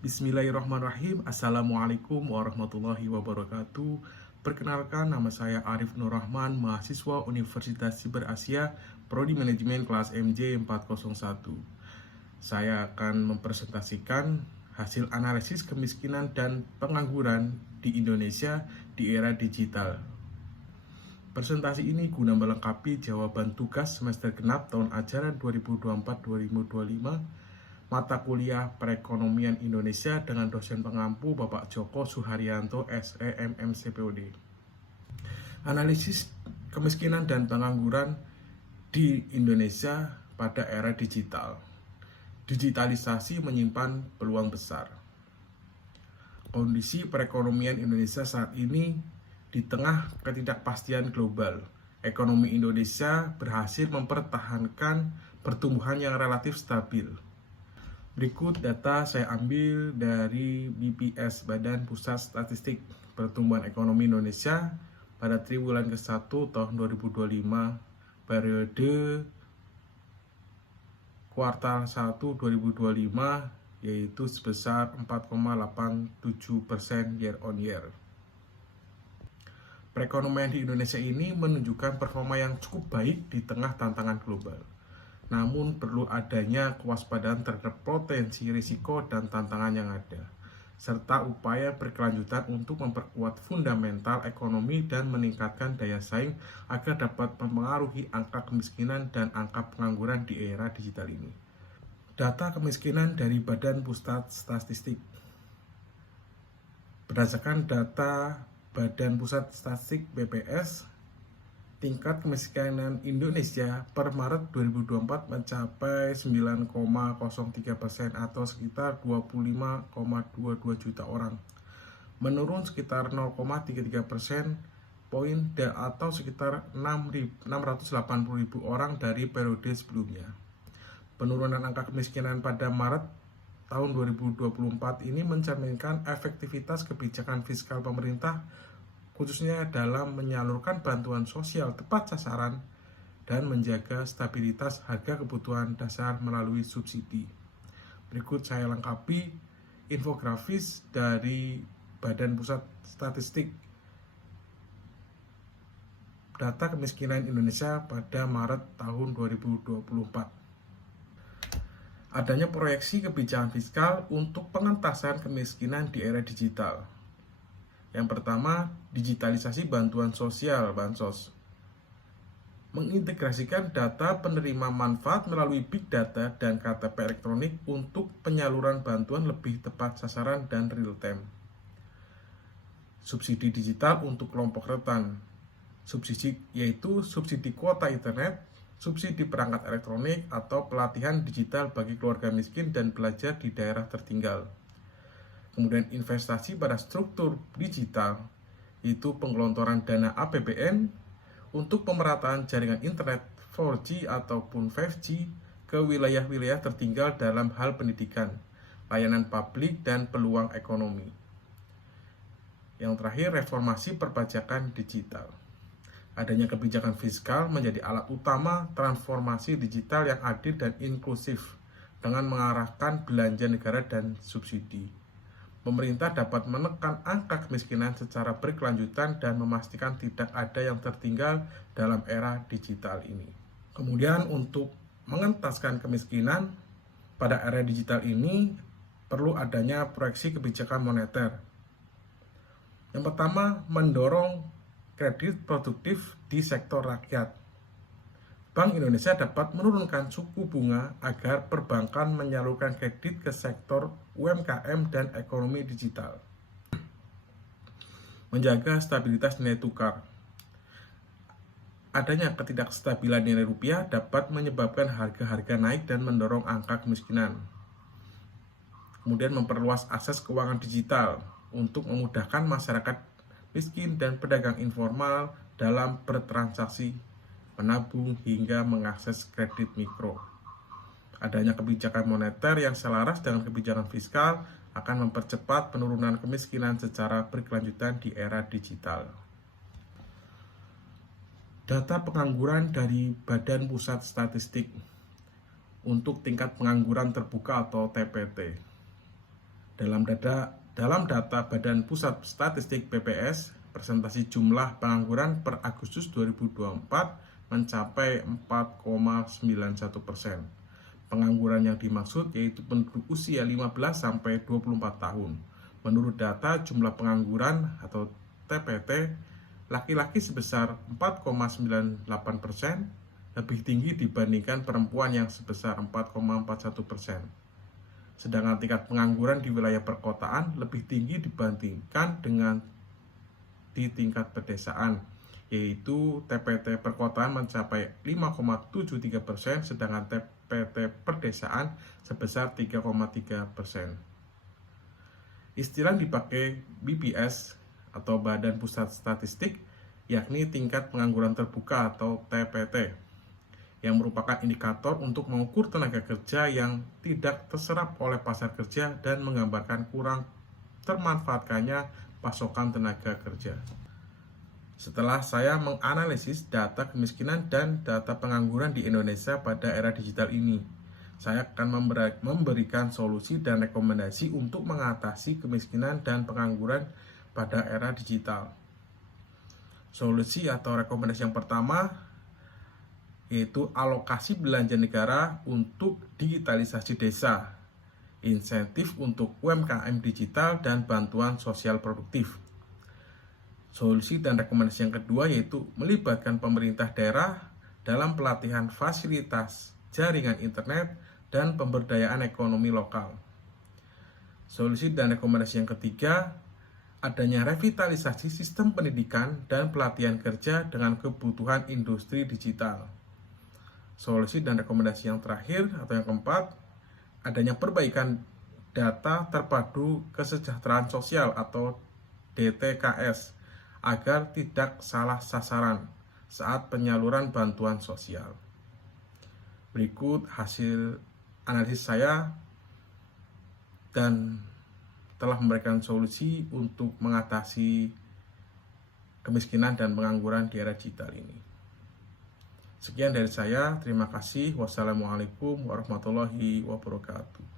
Bismillahirrahmanirrahim. Assalamualaikum warahmatullahi wabarakatuh. Perkenalkan, nama saya Arif Nur Rahman, mahasiswa Universitas Siber Asia, Prodi Manajemen kelas MJ 401. Saya akan mempresentasikan hasil analisis kemiskinan dan pengangguran di Indonesia di era digital. Presentasi ini guna melengkapi jawaban tugas semester genap tahun ajaran 2024-2025 mata kuliah Perekonomian Indonesia dengan dosen pengampu Bapak Joko Suharyanto SEMM CPOD. Analisis kemiskinan dan pengangguran di Indonesia pada era digital. Digitalisasi menyimpan peluang besar. Kondisi perekonomian Indonesia saat ini di tengah ketidakpastian global. Ekonomi Indonesia berhasil mempertahankan pertumbuhan yang relatif stabil. Berikut data saya ambil dari BPS, Badan Pusat Statistik. Pertumbuhan ekonomi Indonesia pada triwulan ke-1 tahun 2025 periode kuartal 1 2025 yaitu sebesar 4,87% year on year. Perekonomian di Indonesia ini menunjukkan performa yang cukup baik di tengah tantangan global. Namun perlu adanya kewaspadaan terhadap potensi risiko dan tantangan yang ada, serta upaya berkelanjutan untuk memperkuat fundamental ekonomi dan meningkatkan daya saing agar dapat mempengaruhi angka kemiskinan dan angka pengangguran di era digital ini. Data kemiskinan dari Badan Pusat Statistik. Berdasarkan data Badan Pusat Statistik BPS, tingkat kemiskinan Indonesia per Maret 2024 mencapai 9,03% atau sekitar 25,22 juta orang, menurun sekitar 0,33% poin atau sekitar 680.000 orang dari periode sebelumnya. Penurunan angka kemiskinan pada Maret tahun 2024 ini mencerminkan efektivitas kebijakan fiskal pemerintah, khususnya dalam menyalurkan bantuan sosial tepat sasaran dan menjaga stabilitas harga kebutuhan dasar melalui subsidi. Berikut saya lengkapi infografis dari Badan Pusat Statistik data kemiskinan Indonesia pada Maret tahun 2024. Adanya proyeksi kebijakan fiskal untuk pengentasan kemiskinan di era digital. Yang pertama, digitalisasi bantuan sosial (bansos). Mengintegrasikan data penerima manfaat melalui big data dan KTP elektronik untuk penyaluran bantuan lebih tepat sasaran dan real time. Subsidi digital untuk kelompok rentan. Subsidi yaitu subsidi kuota internet, subsidi perangkat elektronik, atau pelatihan digital bagi keluarga miskin dan pelajar di daerah tertinggal. Kemudian investasi pada struktur digital, itu penggelontoran dana APBN untuk pemerataan jaringan internet 4G ataupun 5G ke wilayah-wilayah tertinggal dalam hal pendidikan, layanan publik, dan peluang ekonomi. Yang terakhir, reformasi perpajakan digital. Adanya kebijakan fiskal menjadi alat utama transformasi digital yang adil dan inklusif dengan mengarahkan belanja negara dan subsidi. Pemerintah dapat menekan angka kemiskinan secara berkelanjutan dan memastikan tidak ada yang tertinggal dalam era digital ini. Kemudian untuk mengentaskan kemiskinan pada era digital ini perlu adanya proyeksi kebijakan moneter. Yang pertama, mendorong kredit produktif di sektor rakyat. Bank Indonesia dapat menurunkan suku bunga agar perbankan menyalurkan kredit ke sektor UMKM dan ekonomi digital. Menjaga stabilitas nilai tukar. Adanya ketidakstabilan nilai rupiah dapat menyebabkan harga-harga naik dan mendorong angka kemiskinan. Kemudian memperluas akses keuangan digital untuk memudahkan masyarakat miskin dan pedagang informal dalam bertransaksi, menabung, hingga mengakses kredit mikro. Adanya kebijakan moneter yang selaras dengan kebijakan fiskal akan mempercepat penurunan kemiskinan secara berkelanjutan di era digital. Data pengangguran dari Badan Pusat Statistik untuk tingkat pengangguran terbuka atau TPT. Dalam data Badan Pusat Statistik BPS, presentasi jumlah pengangguran per Agustus 2024 mencapai 4,91%. Pengangguran yang dimaksud yaitu penduduk usia 15-24 tahun. Menurut data jumlah pengangguran atau TPT, laki-laki sebesar 4,98%, lebih tinggi dibandingkan perempuan yang sebesar 4,41%. Sedangkan tingkat pengangguran di wilayah perkotaan lebih tinggi dibandingkan dengan di tingkat pedesaan, yaitu TPT perkotaan mencapai 5,73%, sedangkan TPT perdesaan sebesar 3,3%. Istilah yang dipakai BPS atau Badan Pusat Statistik, yakni tingkat pengangguran terbuka atau TPT, yang merupakan indikator untuk mengukur tenaga kerja yang tidak terserap oleh pasar kerja dan menggambarkan kurang termanfaatkannya pasokan tenaga kerja. Setelah saya menganalisis data kemiskinan dan data pengangguran di Indonesia pada era digital ini, saya akan memberikan solusi dan rekomendasi untuk mengatasi kemiskinan dan pengangguran pada era digital. Solusi atau rekomendasi yang pertama yaitu alokasi belanja negara untuk digitalisasi desa, insentif untuk UMKM digital, dan bantuan sosial produktif. Solusi dan rekomendasi yang kedua yaitu melibatkan pemerintah daerah dalam pelatihan fasilitas jaringan internet dan pemberdayaan ekonomi lokal. Solusi dan rekomendasi yang ketiga, adanya revitalisasi sistem pendidikan dan pelatihan kerja dengan kebutuhan industri digital. Solusi dan rekomendasi yang terakhir atau yang keempat, adanya perbaikan data terpadu kesejahteraan sosial atau DTKS agar tidak salah sasaran saat penyaluran bantuan sosial. Berikut hasil analisis saya dan telah memberikan solusi untuk mengatasi kemiskinan dan pengangguran di era digital ini. Sekian dari saya, terima kasih. Wassalamualaikum warahmatullahi wabarakatuh.